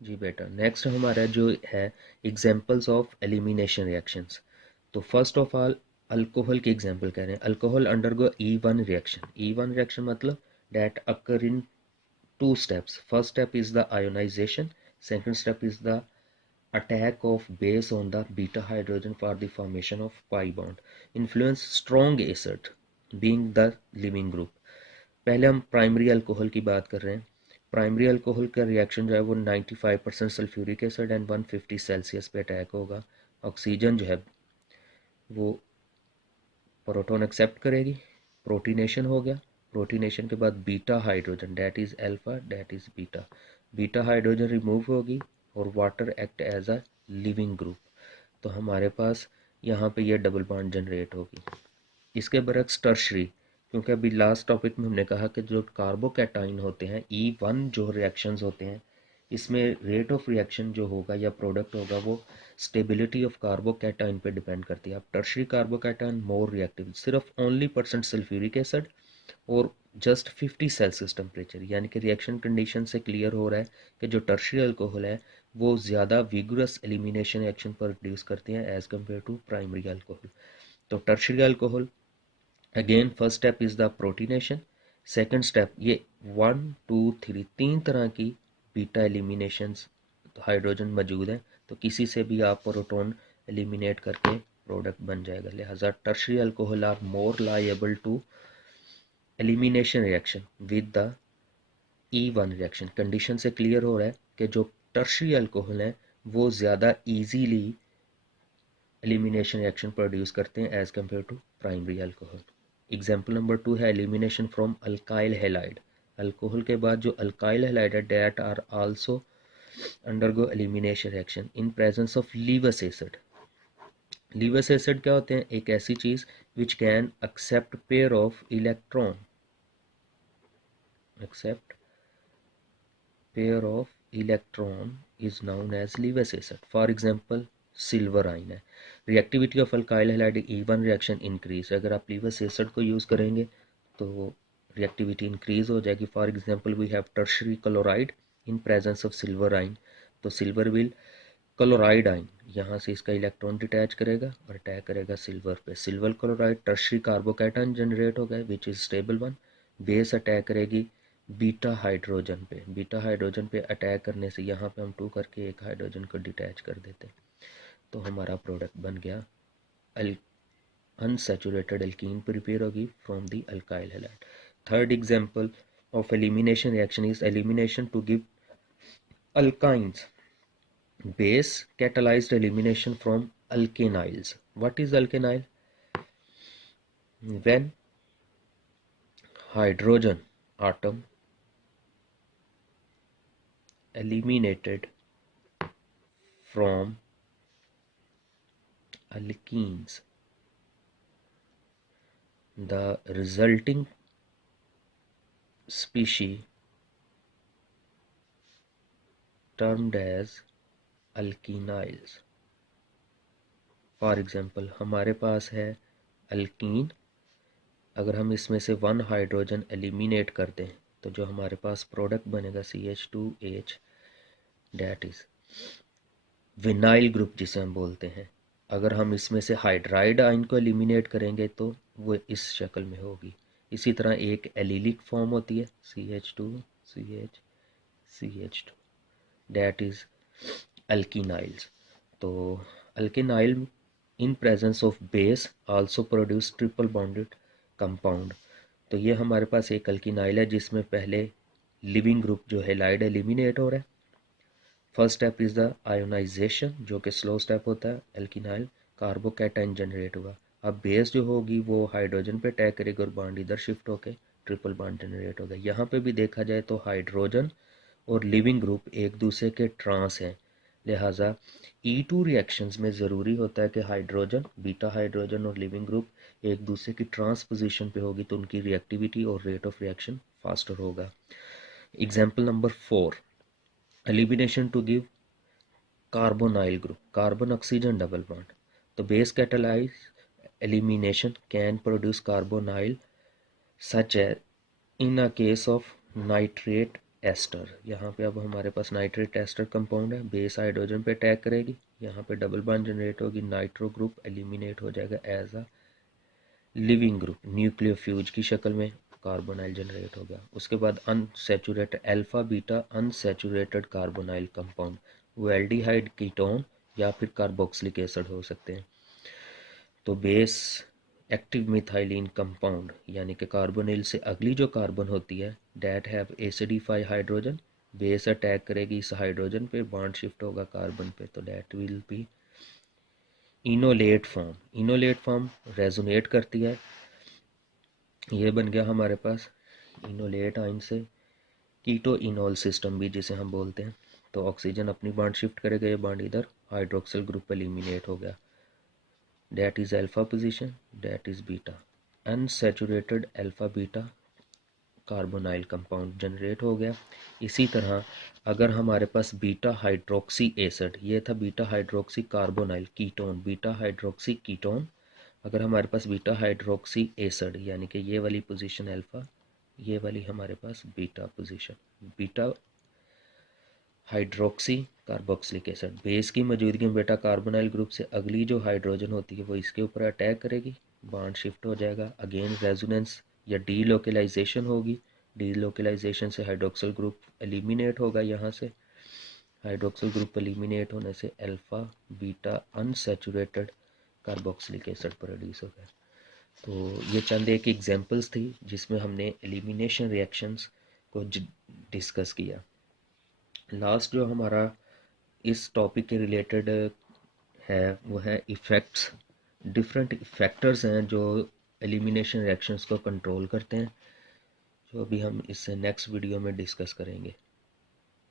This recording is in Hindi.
जी बेटा, नेक्स्ट हमारा जो है एग्जांपल्स ऑफ एलिमिनेशन रिएक्शंस। तो फर्स्ट ऑफ ऑल अल्कोहल की एग्जांपल कह रहे हैं। Alcohol undergo E1 reaction. E1 reaction मतलब that occur in two steps. First step is the ionization. Second step is the attack of base on the beta hydrogen for the formation of pi bond. Influence strong acid being the leaving group. पहले हम प्राइमरी अल्कोहल की बात कर रहे हैं। प्राइमरी अल्कोहल का रिएक्शन जो है वो 95% सल्फ्यूरिक एसिड एंड 150 सेल्सियस पे अटैक होगा। ऑक्सीजन जो है वो प्रोटॉन एक्सेप्ट करेगी, प्रोटीनेशन हो गया। प्रोटीनेशन के बाद beta hydrogen that is alpha that is beta, beta hydrogen remove होगी और water act as a leaving group. तो हमारे पास यहाँ पे ये डबल बॉन्ड जनरेट होगी। इसके बरक्स टर्शरी, क्योंकि अभी लास्ट टॉपिक में हमने कहा कि जो कार्बोकैटाइन होते हैं E1 जो रिएक्शंस होते हैं इसमें रेट ऑफ रिएक्शन जो होगा या प्रोडक्ट होगा वो स्टेबिलिटी ऑफ कार्बोकैटाइन पे डिपेंड करती है। अब टर्शरी कार्बोकैटाइन मोर रिएक्टिव, सिर्फ ओनली % सल्फ्यूरिक एसिड और जस्ट 50 सेल्सियस टेम्परेचर, यानी कि रिएक्शन कंडीशन से क्लियर हो रहा है कि जो टर्शरी अल्कोहल है वो ज़्यादा विगरस एलिमिनेशन रिएक्शन प्रोड्यूस करते हैं as compare to primary alcohol. तो tertiary alcohol again first step is the protonation. Second step ये 1 2 3 तीन तरह की बीटा एलिमिनेशंस हाइड्रोजन मौजूद हैं, तो किसी से भी आप प्रोटॉन एलिमिनेट करके प्रोडक्ट बन जाएगा। लिहाजा tertiary alcohol are more liable to elimination reaction with the E1 reaction. Condition से क्लियर हो रहा है कि जो टर्शरी अल्कोहल हैं वो ज़्यादा ईजीली एलिमिनेशन रिएक्शन प्रोड्यूस करते हैं as compare to primary alcohol. Example number 2 है elimination from alkyl halide. Alcohol के बाद जो अल्काइल हैलाइड है that are also undergo elimination reaction in presence of Lewis acid. Lewis acid क्या होते हैं? एक ऐसी चीज which can accept pair of electron, accept pair of electron is known as Lewis acid. For example silver ion है। Reactivity of alkyl halide E1 reaction increase. अगर आप लीवस एसिड को यूज़ करेंगे तो रिएक्टिविटी इंक्रीज हो जाएगी। For example we have tertiary chloride in presence of silver ion. तो सिल्वर विल क्लोराइड आइन, यहाँ से इसका इलेक्ट्रॉन डिटैच करेगा और अटैक करेगा सिल्वर पे। Silver chloride tertiary carbocation generate होगा which is stable one. Base attack करेगी बीटा हाइड्रोजन पे। बीटा हाइड्रोजन पे अटैक करने से यहाँ पे हम 2 करके एक हाइड्रोजन को डिटैच कर देते हैं, तो हमारा प्रोडक्ट बन गया अनसैचुरेटेड एल्कीन प्रिपेयर होगी from the alkyl halide. Third example of elimination reaction is elimination to give alkynes base catalyzed elimination from alkenyls. What is alkenyl? When hydrogen atom eliminated from alkenes, the resulting species termed as alkenyls. For example हमारे पास है अल्कीन, अगर हम इसमें से 1 हाइड्रोजन एलिमिनेट कर दें तो जो हमारे पास प्रोडक्ट बनेगा CH2H that is vinyl group जिसे हम बोलते हैं। अगर हम इसमें से हाइड्राइड आयन को एलिमिनेट करेंगे तो वो इस शक्ल में होगी। इसी तरह एक एलिलिक फॉर्म होती है CH2CH डैट इज अल्किनाइल्स। तो alkynyl in presence of base also produce triple bonded compound. तो ये हमारे पास एक अल्किनाइल है जिसमें पहले लिविंग ग्रुप जो हैलाइड एलिमिनेट हो रहा है। First step is the ionization जो कि स्लो स्टेप होता है। एल्किनाइल कार्बोकैटायन जनरेट हुआ। अब बेस जो होगी वो हाइड्रोजन पे अटैक करेगी और बॉन्ड इधर शिफ्ट होकर ट्रिपल बॉन्ड जनरेट होगा। यहाँ पे भी देखा जाए तो हाइड्रोजन और लिविंग ग्रुप एक दूसरे के ट्रांस हैं। लिहाजा E2 रिएक्शंस में ज़रूरी होता है कि हाइड्रोजन, बीटा हाइड्रोजन और लिविंग ग्रुप एक दूसरे की ट्रांस पोजीशन पे होगी तो उनकी रिएक्टिविटी और रेट ऑफ रिएक्शन फास्टर होगा। Example number 4 elimination to give carbonyl group, carbon oxygen double bond. तो base catalyse elimination can produce carbonyl such as in a case of nitrate ester. यहाँ पे अब हमारे पास नाइट्रेट एस्टर कंपाउंड है, बेस हाइड्रोजन पे अटैक करेगी, यहाँ पे डबल बॉन्ड जनरेट होगी, नाइट्रो ग्रुप एलिमिनेट हो जाएगा as a leaving group, nucleofuge की शक्ल में कार्बोनाइल जनरेट होगा। उसके बाद unsaturated alpha beta unsaturated carbonyl compound, वो एल्डिहाइड कीटोन या फिर कार्बोक्सिलिक एसिड हो सकते हैं। तो बेस एक्टिव मिथाइलिन कंपाउंड यानी कि कार्बोनिल से अगली जो कार्बन होती है that have acidify hydrogen, base attack करेगी इस हाइड्रोजन पे, बॉन्ड शिफ्ट होगा कार्बन पे, तो that will be enolate form. Enolate form resonate करती है, ये बन गया हमारे पास इनोलेट आइन से कीटो इनोल सिस्टम भी जिसे हम बोलते हैं। तो ऑक्सीजन अपनी बॉन्ड शिफ्ट करेगा, ये बॉन्ड इधर हाइड्रोक्सिल ग्रुप एलिमिनेट हो गया, that is alpha position, that is beta, unsaturated alpha beta carbonyl compound generate हो गया। इसी तरह अगर हमारे पास बीटा हाइड्रोक्सी एसिड, ये था beta hydroxy carbonyl ketone, beta hydroxy ketone, अगर हमारे पास बीटा हाइड्रोक्सी एसिड यानी कि ये वाली पोजीशन अल्फा, ये वाली हमारे पास beta position, beta hydroxy carboxylic acid, base की मौजूदगी में बेटा कार्बोनाइल ग्रुप से अगली जो हाइड्रोजन होती है वो इसके ऊपर अटैक करेगी, बॉन्ड शिफ्ट हो जाएगा, अगेन रेजोनेंस या डीलोकलाइजेशन होगी, डीलोकलाइजेशन से हाइड्रोक्सिल ग्रुप एलिमिनेट होगा, यहाँ से हाइड्रोक्सिल ग्रुप एलिमिनेट होने से alpha beta unsaturated carboxylic acid produce हो गया। तो ये चंद एक एग्जांपल्स थी जिसमें हमने एलिमिनेशन रिएक्शंस को डिस्कस किया। लास्ट जो हमारा इस टॉपिक के रिलेटेड है वो है इफ़ेक्ट्स। डिफरेंट फैक्टर्स हैं जो एलिमिनेशन रिएक्शंस को कंट्रोल करते हैं, जो अभी हम इससे नेक्स्ट वीडियो में डिस्कस करेंगे।